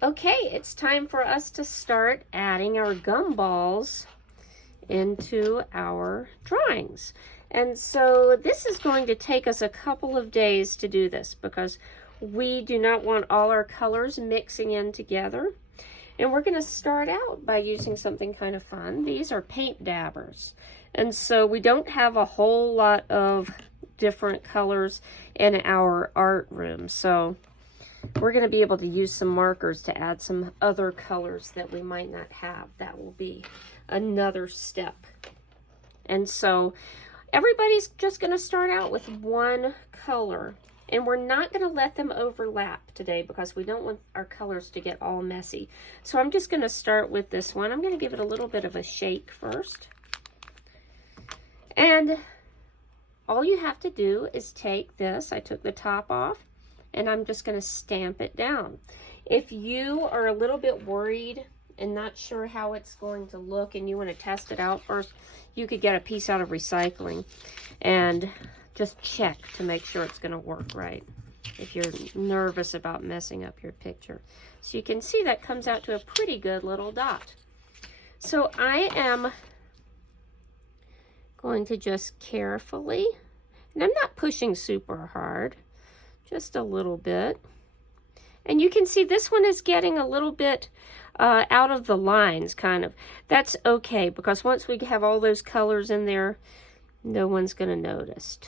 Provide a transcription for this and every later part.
Okay, it's time for us to start adding our gumballs into our drawings. And so this is going to take us a couple of days to do this because we do not want all our colors mixing in together. And we're going to start out by using something kind of fun. These are paint dabbers. And so we don't have a whole lot of different colors in our art room. So we're going to be able to use some markers to add some other colors that we might not have. That will be another step. And so everybody's just going to start out with one color. And we're not going to let them overlap today because we don't want our colors to get all messy. So I'm just going to start with this one. I'm going to give it a little bit of a shake first. And all you have to do is take this. I took the top off. And I'm just going to stamp it down. If you are a little bit worried and not sure how it's going to look and you want to test it out first, you could get a piece out of recycling and just check to make sure it's going to work right if you're nervous about messing up your picture. So you can see that comes out to a pretty good little dot. So I am going to just carefully, and I'm not pushing super hard, just a little bit. And you can see this one is getting a little bit out of the lines, kind of. That's okay, because once we have all those colors in there, no one's going to notice.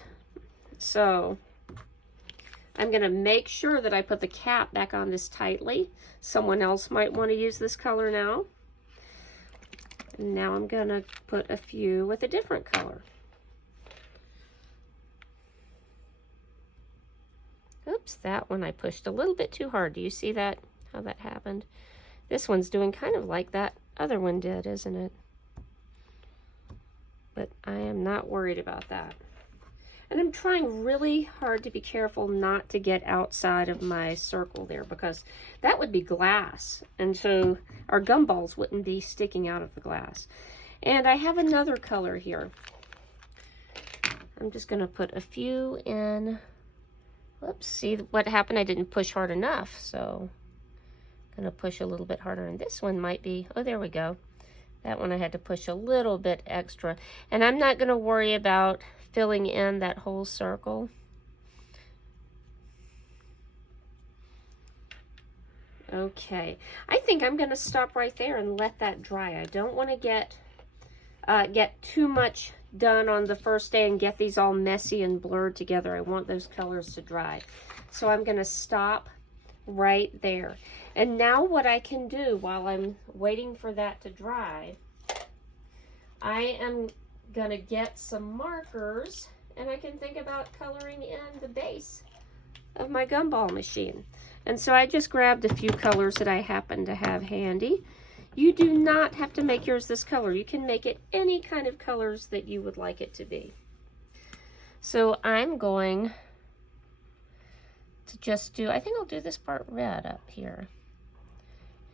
So I'm going to make sure that I put the cap back on this tightly. Someone else might want to use this color now. And now I'm going to put a few with a different color. Oops, that one I pushed a little bit too hard. Do you see that? How that happened? This one's doing kind of like that other one did, isn't it? But I am not worried about that. And I'm trying really hard to be careful not to get outside of my circle there because that would be glass. And so our gumballs wouldn't be sticking out of the glass. And I have another color here. I'm just going to put a few in. Whoops, see what happened? I didn't push hard enough, so I'm going to push a little bit harder. And this one might be, oh, there we go. That one I had to push a little bit extra. And I'm not going to worry about filling in that whole circle. Okay, I think I'm going to stop right there and let that dry. I don't want to get too much done on the first day and get these all messy and blurred together. I want those colors to dry. So I'm going to stop right there. And now what I can do while I'm waiting for that to dry, I am going to get some markers and I can think about coloring in the base of my gumball machine. And so I just grabbed a few colors that I happen to have handy. You do not have to make yours this color. You can make it any kind of colors that you would like it to be. So I'm going to just do, I think I'll do this part red up here.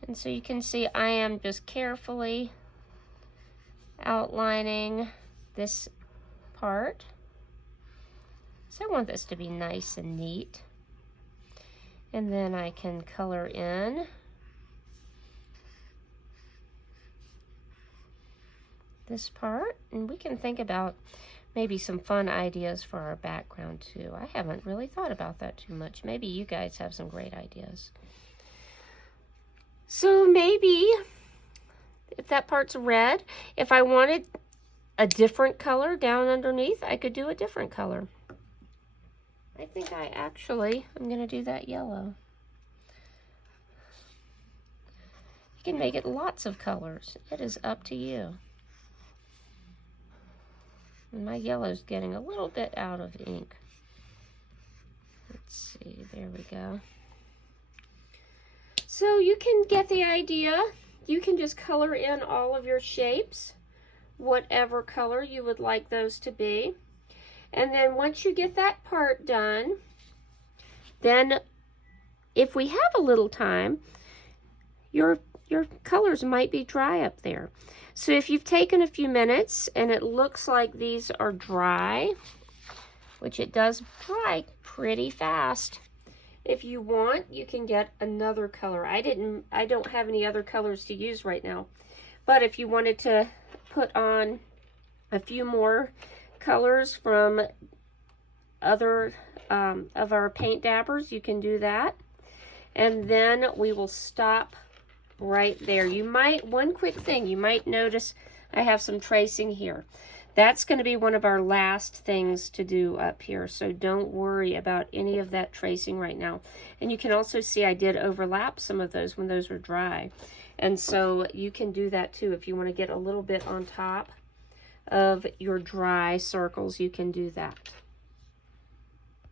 And so you can see I am just carefully outlining this part. So I want this to be nice and neat. And then I can color in this part, and we can think about maybe some fun ideas for our background too. I haven't really thought about that too much. Maybe you guys have some great ideas. So maybe if that part's red, if I wanted a different color down underneath, I could do a different color. I think I'm going to do that yellow. You can make it lots of colors. It is up to you. And my yellow's getting a little bit out of ink. Let's see, there we go. So you can get the idea. You can just color in all of your shapes, whatever color you would like those to be. And then once you get that part done, then if we have a little time, your colors might be dry up there. So if you've taken a few minutes and it looks like these are dry, which it does dry pretty fast, If you want, you can get another color. I don't have any other colors to use right now. But if you wanted to put on a few more colors from other of our paint dabbers, you can do that. And then we will stop right there. One quick thing, you might notice I have some tracing here. That's going to be one of our last things to do up here, so don't worry about any of that tracing right now. And you can also see I did overlap some of those when those were dry. And so you can do that too. If you want to get a little bit on top of your dry circles, you can do that.